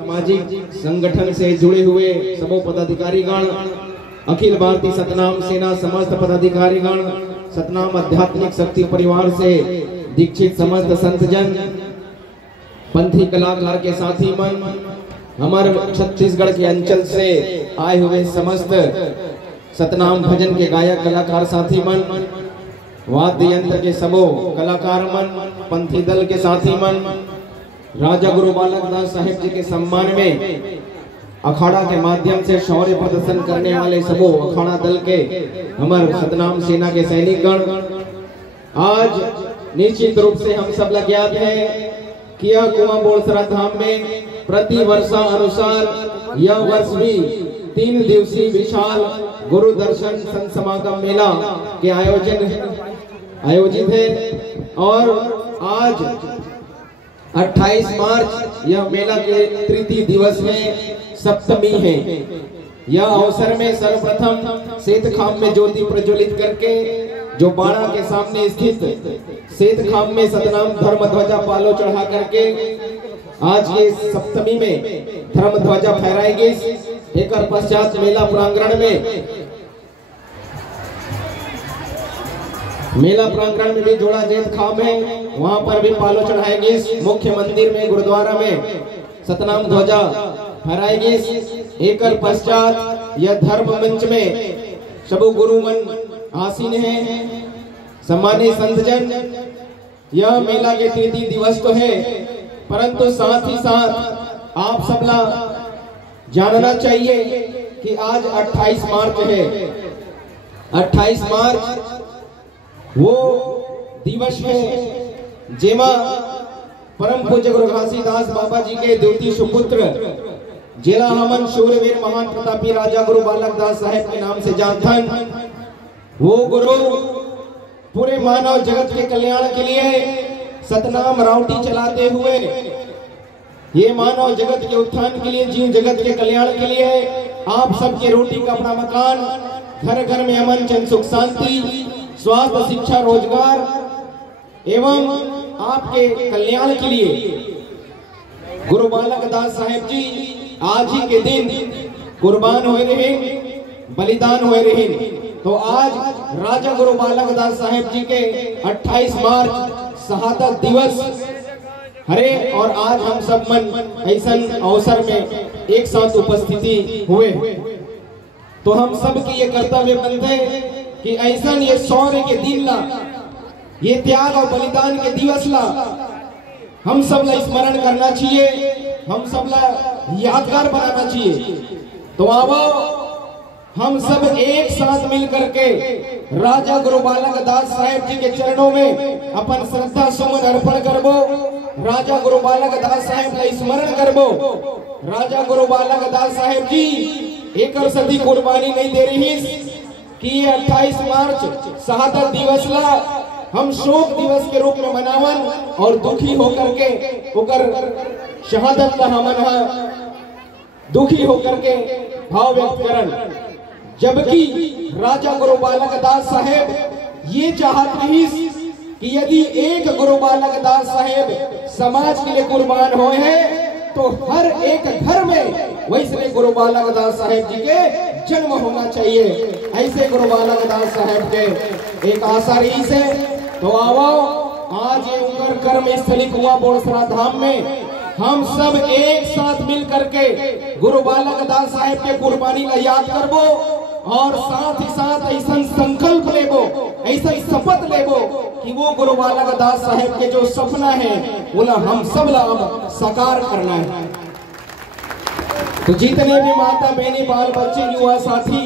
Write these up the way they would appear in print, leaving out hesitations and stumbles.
सामाजिक संगठन से जुड़े हुए समूह पदाधिकारीगण, अखिल भारतीय सतनाम सेना समस्त पदाधिकारीगण, सतनाम आध्यात्मिक शक्ति परिवार से दीक्षित समस्त संतजन, पंथी कलाकार के साथी मन, हमारे छत्तीसगढ़ के अंचल से आए हुए समस्त सतनाम भजन के गायक कलाकार साथी मन, वाद्य यंत्र के समूह कलाकार मन, पंथी दल के साथी मन, राजा गुरु बालक दास साहेब जी के सम्मान में अखाड़ा के माध्यम से शौर्य प्रदर्शन करने वाले समूह अखाड़ा दल के हमारे सतनाम सेना के सैनिकगण, आज निश्चित रूप से हम सब लग ज्ञात है कि यह कुआं बोरसरा धाम में प्रति वर्षा अनुसार यह वर्ष भी 3 दिवसीय विशाल गुरु दर्शन संत समागम मेला के आयोजित है और आज 28 मार्च यह मेला के तृतीय दिवस में सप्तमी है। यह अवसर में सर्वप्रथम सेतखाम में ज्योति प्रज्वलित करके जो बाड़ा के सामने स्थित सेतखाम में सतनाम धर्म ध्वजा पालो चढ़ा करके आज ये सप्तमी में धर्म ध्वजा फहराएगी। एक पश्चात मेला प्रांगण में भी जोड़ा जेत खाम है, वहां पर भी पालो चढ़ाएगी। मुख्य मंदिर में गुरुद्वारा में सतनाम ध्वजा फहराएगी। एक पश्चात यह धर्म मंच में सब गुरुमन आसीन है। सम्मानित संतजन, यह मेला के तृतीय दिवस तो है, परंतु साथ ही साथ आप सबला जानना चाहिए कि आज 28 मार्च है। 28 मार्च वो दिवस है जेमा परम पूज्य गुरु घासीदास बाबा जी के द्वितीय सुपुत्र जिला हमन शूरवीर महान प्रतापी राजा गुरु बालक दास साहेब के नाम से जानथन। वो गुरु पूरे मानव जगत के कल्याण के लिए सतनाम राउटी चलाते हुए ये मानव जगत के उत्थान के लिए, जीव जगत के कल्याण के लिए आप सबके रोटी का अपना मकान, घर घर में अमन चैन सुख शांति, स्वास्थ्य शिक्षा रोजगार एवं आपके कल्याण के लिए गुरु बालक दास साहेब जी आज ही के दिन कुर्बान हुए रहे, बलिदान हुए रहे। तो आज राजा गुरु बालक दास साहेब जी के 28 मार्च शहादत दिवस हरे और आज हम सब मन ऐसा अवसर में एक साथ उपस्थिति हुए, तो हम सब की ये कर्तव्य बनते कि ऐसा ये शौर्य के दिन ला, ये त्याग और बलिदान के दिवस ला हम सब ला स्मरण करना चाहिए, हम सब ला यादगार बनाना चाहिए। तो आओ हम सब एक साथ मिल करके राजा गुरु बालक दास साहेब जी के चरणों में अपन श्रद्धा सुमन अर्पण करबो, राजा गुरु बालक दास साहेब का स्मरण करबो। राजा गुरु बालक दास साहेब जी एक सदी कुर्बानी नहीं दे रही कि 28 मार्च शहादत दिवस ला हम शोक दिवस के रूप में मनावन और दुखी होकर के ओकर शहादत का हमन दुखी होकर के भाव व्यक्त करन। जबकि राजा गुरु बालक दास साहेब ये चाहत रही कि यदि एक गुरु बालक दास साहेब समाज के लिए कुर्बान हुए हैं तो हर एक घर में वैसे गुरु बालक दास साहेब जी के जन्म होना चाहिए। ऐसे गुरु बालक दास साहेब के एक आशा रही से। तो आओ आज ये उनकर कर्म स्थली कुआं बोरसरा धाम में हम सब एक साथ मिल करके गुरु बालक दास साहेब के कुर्बानी ला याद करबो और साथ ही साथ ऐसा संकल्प लेबो, ऐसा शपथ लेबो कि वो गुरु बालक दास साहेब के जो सपना है वो हम सब ला साकार करना है। तो जितने भी माता बहनी बाल बच्चे युवा साथी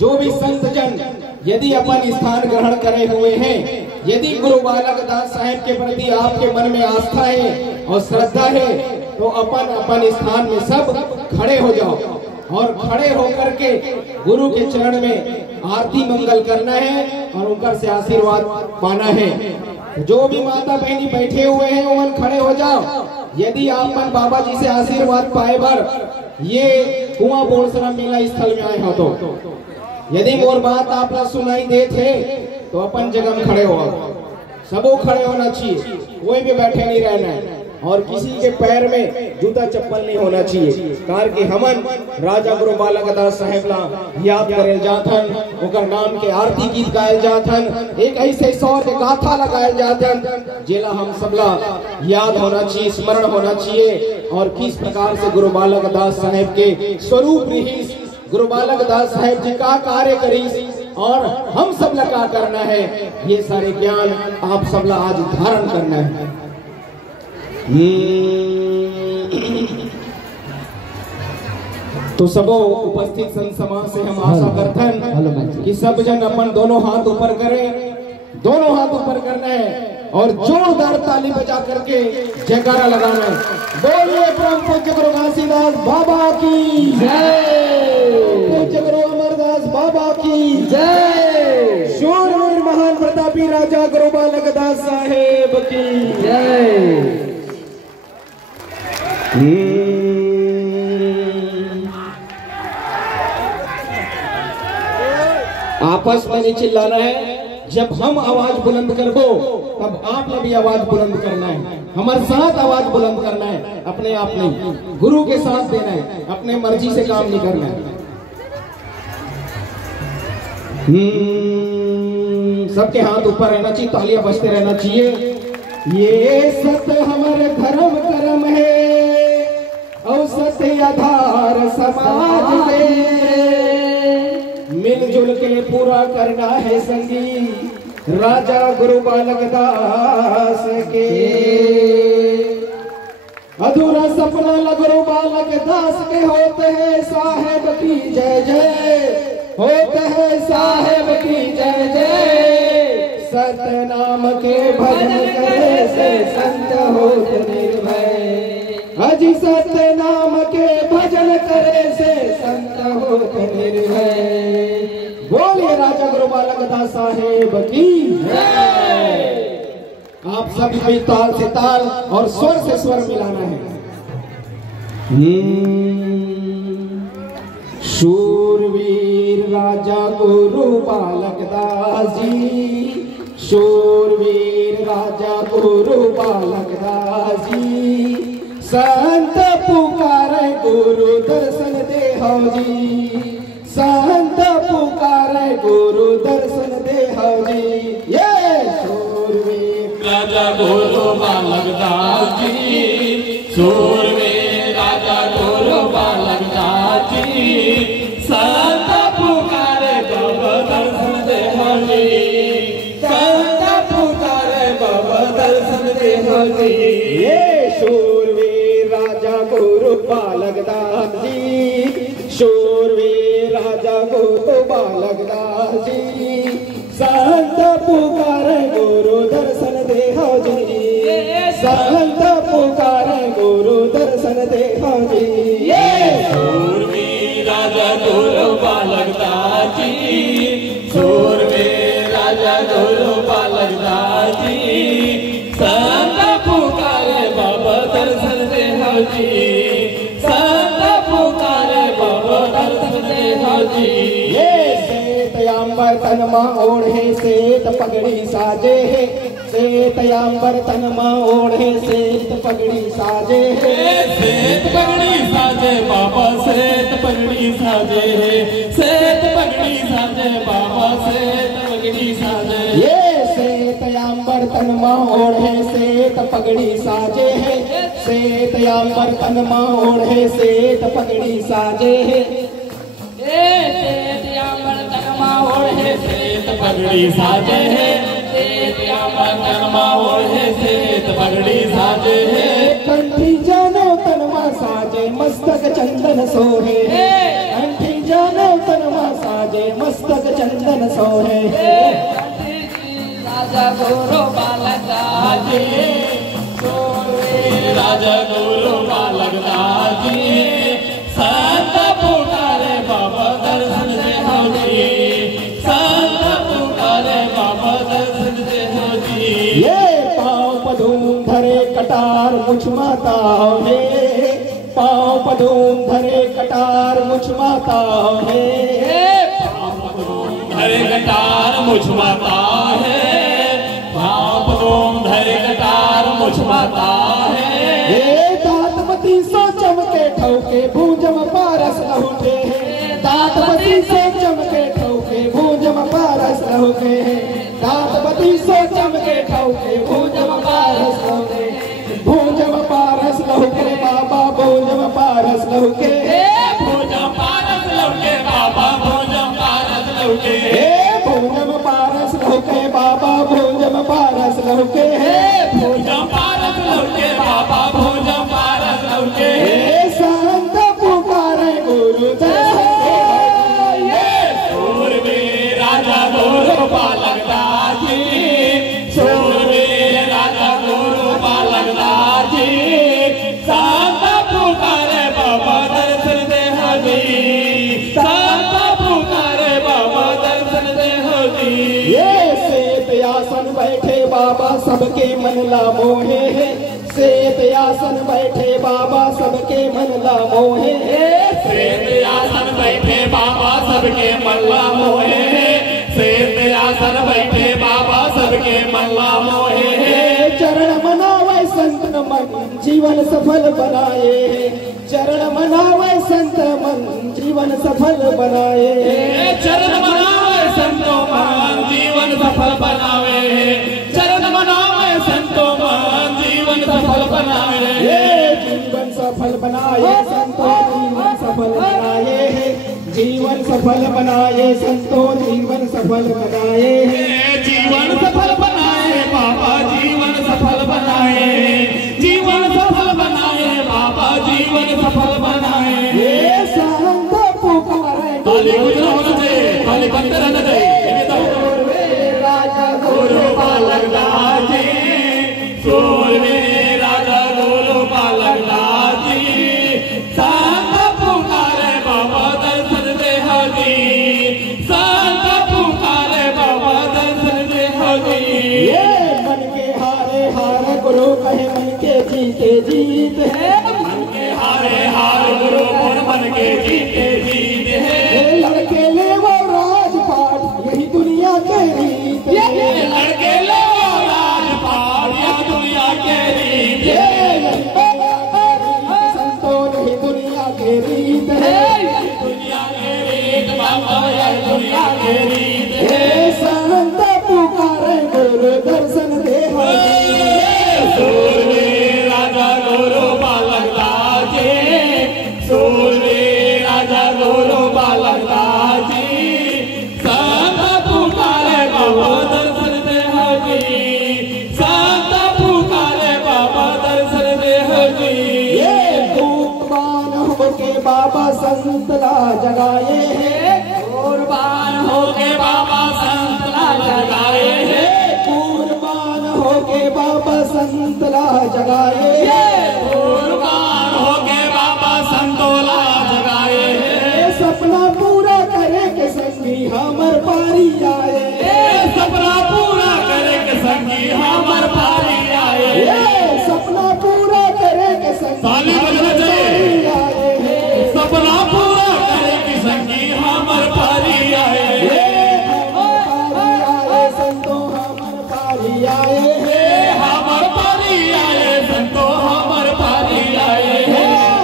जो भी संत जन यदि अपन स्थान ग्रहण करे हुए हैं, यदि गुरु बालक दास साहेब के प्रति आपके मन में आस्था है और श्रद्धा है तो अपन अपन स्थान में सब खड़े हो जाओ और खड़े होकर के गुरु के चरण में आरती मंगल करना है और उनकर से आशीर्वाद पाना है। जो भी माता बहनी बैठे हुए हैं उन खड़े हो जाओ। यदि आप बाबा जी से आशीर्वाद पाए बर ये कुआं बोरसरा मेला स्थल में आए हो तो यदि मोर बात आप सुनाई दे थे तो अपन जगह में खड़े हो, सबो खड़े होना चाहिए, कोई भी बैठे नहीं रहना है। और किसी के पैर में जूता चप्पल नहीं होना चाहिए। कार के हमन राजा गुरु बालक दास साहेब ला याद करे जाथन, ओकर नाम के आरती गीत गाए जाथन, एक ऐसे सौर के गाथा लगाए जाथन जेला हम सबला याद होना चाहिए, स्मरण होना चाहिए। और किस प्रकार से गुरु बालक दास साहेब के स्वरूप रही, गुरु बालक दास साहेब जी का कार्य करी और हम सब ला का करना है, ये सारे ज्ञान आप सब ला आज धारण करना है। तो सबो उपस्थित संत समाज से हम आशा करते हैं कि सब जन अपन दोनों हाथ ऊपर करें, दोनों हाथ ऊपर करना है और जोरदार ताली बजा करके जयकारा लगाना है। बोलिए परम पूज्य गुरु घासीदास बाबा की जय, पूज्य गुरु अमरदास बाबा की जय, शूरवीर महान प्रतापी राजा गुरु बालक दास साहेब की जय। आपस में नहीं चिल्लाना है, जब हम आवाज बुलंद करबो तब आप भी आवाज बुलंद करना है, हमारे साथ आवाज बुलंद करना है, अपने आप नहीं, गुरु के साथ देना है, अपने मर्जी से काम नहीं करना है। सबके हाथ ऊपर रहना चाहिए, तालियां बजते रहना चाहिए। ये सत्य हमारे धर्म कर्म है और सत्य आधार समाज में, मिलजुल के पूरा करना है संगी राजा गुरु बालक दास के। अधूरा सपना गुरु बालक दास के होते हैं साहेब की जय जय, होते हैं साहेब की जय जय। सत्य नाम के भजन करे से संत होत निर्भय, अजी सत्य नाम के भजन करे से संत होत निर्भय। बोलिए राजा गुरु बालक दास साहेब की जय। आप सभी भी ताल से ताल और स्वर से स्वर मिलाना है। शूरवीर राजा गुरु बालक दास जी, शूरवीर राजा गुरु बालक दास जी, संत पुकारे गुरु दर्शन दे हो जी, संत पुकारे गुरु दर्शन दे हो जी। ये शूरवीर राजा गुरु बालक दास जी, शूरवीर राजा गुरु बालक दास जी, संत पुकारे बाबा दर्शन दे हो जी, संत पुकारे बाबा दर्शन दे हो जी। ये शूरवीर राजा गुरु बालक दास जी, शूरवीर राजा गुरु बालक दास जी, संत पुकारे गुरु दर्शन दे हो जी, संत पुकारे गुरु दर्शन दे हो जी। ये शूरवीर राजा गुरु बालक दास जी, शूरवीर राजा गुरु बालक दास जी, संत पुकारे बाबा दर्शन दे हो जी, संत पुकारे बाबा दर्शन दे हो जी। ये श्वेतयांबर तनमा ओढ़े श्वेत पगड़ी साजे है, श्वेतयांबर तनमा ओढ़े श्वेत पगड़ी साजे है, श्वेत पगड़ी साजे बाबा श्वेत पगड़ी साजे है, श्वेत पगड़ी साजे बाबा श्वेत पगड़ी साजे। ये श्वेतयांबर तनमा ओढ़े श्वेत पगड़ी साजे है, श्वेतयांबर तनमा ओढ़े श्वेत पगड़ी साजे है, श्वेतयांबर तनमा ओढ़े श्वेत पगड़ी साजे है, श्वेतयांबर तनमा ओढ़े श्वेत पगड़ी साजे है। कंठी जानो तनमा साजे मस्तक चंदन सोहे, कंठी जानो तनमा साजे मस्तक चंदन सोहे। राजा गुरु बालक दास जी, राजा गुरु बालक दास जी, संत पुकारे बाबा दर्शन दे हो जी, संत पुकारे बाबा दर्शन दे हो जी। ये पाँव पधूम धरे कटार मुछ माता है, पाँव पधूम धरे कटार मुछ माता है, धरे कटार मुझ माता है, भाव पदोम धरे कटार मुझ माता है, ठोके भूजम पारस लहुके दांत बती से चमके ठोके भूजम पारस लहुके दांत बती से चमके ठोके भूजम पारस लहुके भूजम पारस लहुके बाबा भूजम पारस लहुके भूजम पारस लहुके बाबा भूजम पारस लहुके भूजम पारस लहुके बाबा भूजम पारस लहुके भूजम पारस लहुके बाबा भूजम पारस लहुके संत पुकारे गुरु सूरवीर राजा गुरु बालक दास जी सूरवीर राजा गुरु बालक दास जी संत पुकारे बाबा दर्शन दे हजी संत पुकारे बाबा दर्शन दे हजी ये सेत आसन बैठे बाबा सबके मन ला मोहे सेत आसन बैठे बाबा सबके मन ला मोहे सेत आसन बैठे बाबा सबके मल्ला मोहे सेत आसन बैठे बाबा सबके मल्ला मोहे चरण मनावे संत मन जीवन सफल बनाए चरण मनावे संत मन जीवन सफल बनाए चरण मनावे संतो मन जीवन सफल बनावे चरण मनावे संतो मन जीवन सफल बनावे जीवन सफल बनाए संतो जीवन सफल बनाए जीवन सफल बनाए संतो जीवन सफल बनाए जीवन सफल बनाए बाबा जीवन सफल बनाए जीवन सफल बनाए बाबा जीवन सफल बनाए संत पुकारे खाली कुछ ना होना चाहिए खाली बंद रहना चाहिए राजा गुरु बालक दास जी सूरवीर राजा गुरु बालक दास जी संत पुकारे बाबा दर्शन दे हजी संत पुकारे बाबा दर्शन दे हजी मन के हारे हार गुरु कहे मन के जीते जीत है मन के हारे हार गुरु और मन के जीते जीत है लड़के ले वो राजपाट यही दुनिया के रीत है लड़के लो राजपाट यह दुनिया के रीत संतो यही दुनिया के रीत है दुनिया के रीत बाबा यह दुनिया के रीत है संत पुकारे गुरु दर्शन दे सूरवीर राजा गुरु बालक दास जी सूरवीर राजा गुरु बालक दास जी संत पुकारे बाबा दर्शन दे हजी संत पुकारे बाबा दर्शन दे हजी कुर्बान होके बाबा संतला जगाए कुर्बान होके बाबा संतला जगाए कुर्बान होके बाबा संतला जगाए कुर्बान होके बाबा संतोला जगाए सपना पूरा करे के संगी हमर पारी आए सपना पूरा करे के संगी हमर पारी आए सपना पूरा करे के संगी ताली बजना चाहिए सपना पूरा करे के संगी हमर पारी आए संतो हमर पारी आए हमर पारी आए संतो हमर पारी आए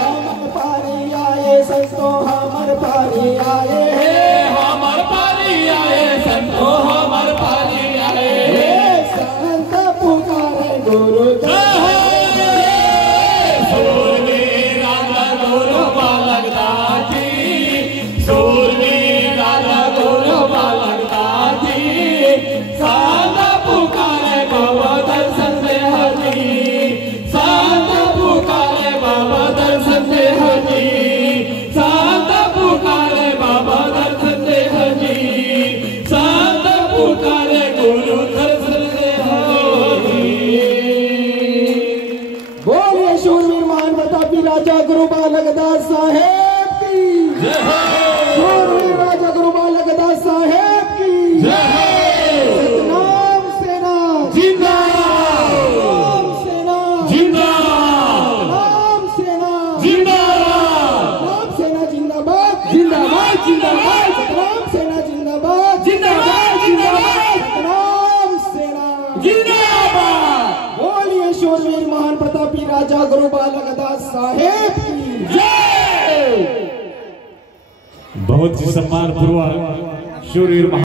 हमर पारी आए संतो हमर पारी आए हमर पारी आए संतो हमर पारी आए संत पुकारे गुरु सूरवीर राजा गुरु बालक दास जी सूरवीर राजा गुरु बालक दास जी संत पुकारे बाबा दर्शन दे हजी संत पुकारे बाबा दर्शन दे हजी संत पुकारे बाबा दर्शन दे हजी संत पुकारे गुरु दर्शन दे हजी बोलिए शूरवीर महान प्रतापी राजा गुरु बालक दास साहेब की शूरवीर राजा गुरु बालक दास साहेब की सतनाम सेना जिंदाबाद सतनाम सेना जिंदाबाद नाम सेना जिंदाबाद नाम सेना जिंदाबाद जिंदाबाद जिंदाबाद सतनाम सेना जिंदाबाद जिंदाबाद जिंदाबाद सतनाम सेना जिंदाबाद बोलिए शूरवीर महान प्रतापी राजा गुरु बालक दास साहेब की जय बहुत ही सम्मान पूर्वक शूरवीर